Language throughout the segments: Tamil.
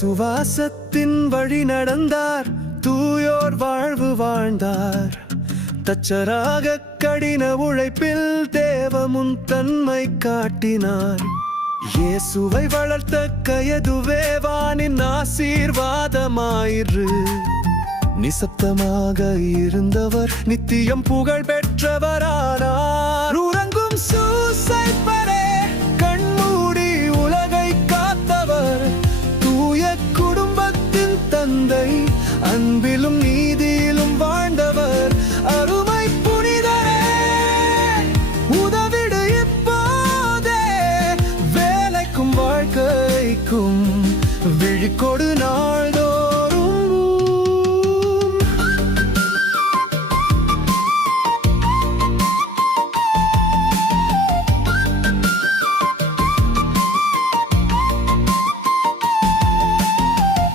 விசுவாசத்தின் வழி நடந்தார், தூயோர் வாழ்வு வாழ்ந்தார். தச்சராக கடின உழைப்பில் தேவமுன் தன்மை காட்டினார். இயேசுவை வளர்த்த கயதுவே வானின் ஆசீர்வாதமாயிரு. நிசப்தமாக இருந்தவர் நித்தியம் புகழ் பெற்றவரானார். உறங்கும் சூசைப்பரே கண்மூடி உலகை காத்தவர், தூய குடும்பத்தின் தந்தை, அன்பிலும் நீதியிலும் வாழ்ந்தவர். அருமை புனிதரே, உதவிடு இப்போதே, வேலைக்கும் வாழ்க்கைக்கும் விழிக்கொடு நாள்தோறும்.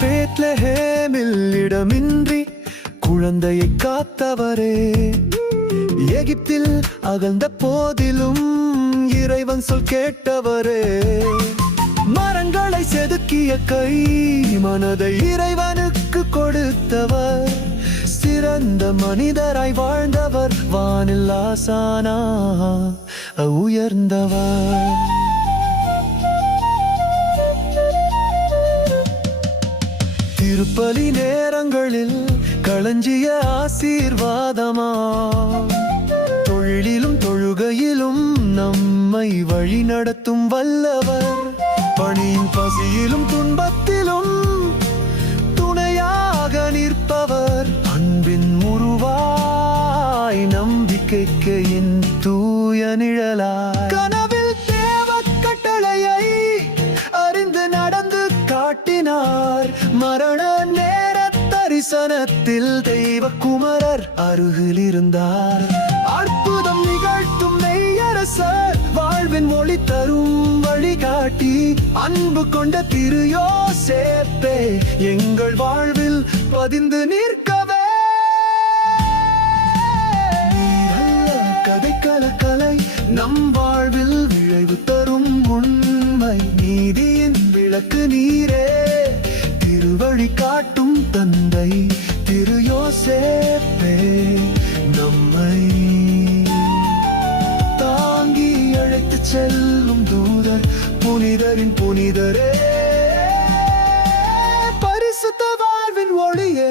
பெத்லஹேமில் இடமின்றி குழந்தையை காத்தவரே, எகிப்தில் அகழ்ந்த போதிலும் இறைவன் சொல் கேட்டவரே. மரங்களை செதுக்கிய கை, மனதை இறைவனுக்கு கொடுத்தவர். சிறந்த மனிதராய் வாழ்ந்தவர், வானில் ஆசானா உயர்ந்தவர். திருப்பலி நேரங்களில் களஞ்சிய ஆசீர்வாதமா, தொழிலிலும் தொழுகையிலும் நம்மை வழி நடத்தும் வல்லவர். பணியின் பசியிலும் துன்பத்திலும் துணையாக நிற்பவர். அன்பின் உருவாய், நம்பிக்கைக்கு தூய நிழலாய், கனவில் தேவ கட்டளையை அறிந்து நடந்து காட்டினார். மரண நேர தரிசனத்தில் தெய்வ குமரர் அருகில் இருந்தார். அற்புதம் நிகழ்த்தும் மெய்யரசர், வாழ்வின் மொழி தரும் வழிகாட்டி, அன்பு கொண்ட திரு யோசேப்பே, எங்கள் வாழ்வில் பதிந்து நிற்கவே. கதை கலக்கலை நம் வாழ்வில் விளைவு தரும் உண்மை, நீதியின் விளக்கு நீரே, திருவழி காட்டும் தந்தை திரு யோசேப்பே, நம்மை தாங்கி அழைத்து செல்லும் தூதர், புனிதரின் புனிதரே, பரிசுத்த வாழ்வின் ஒளியே.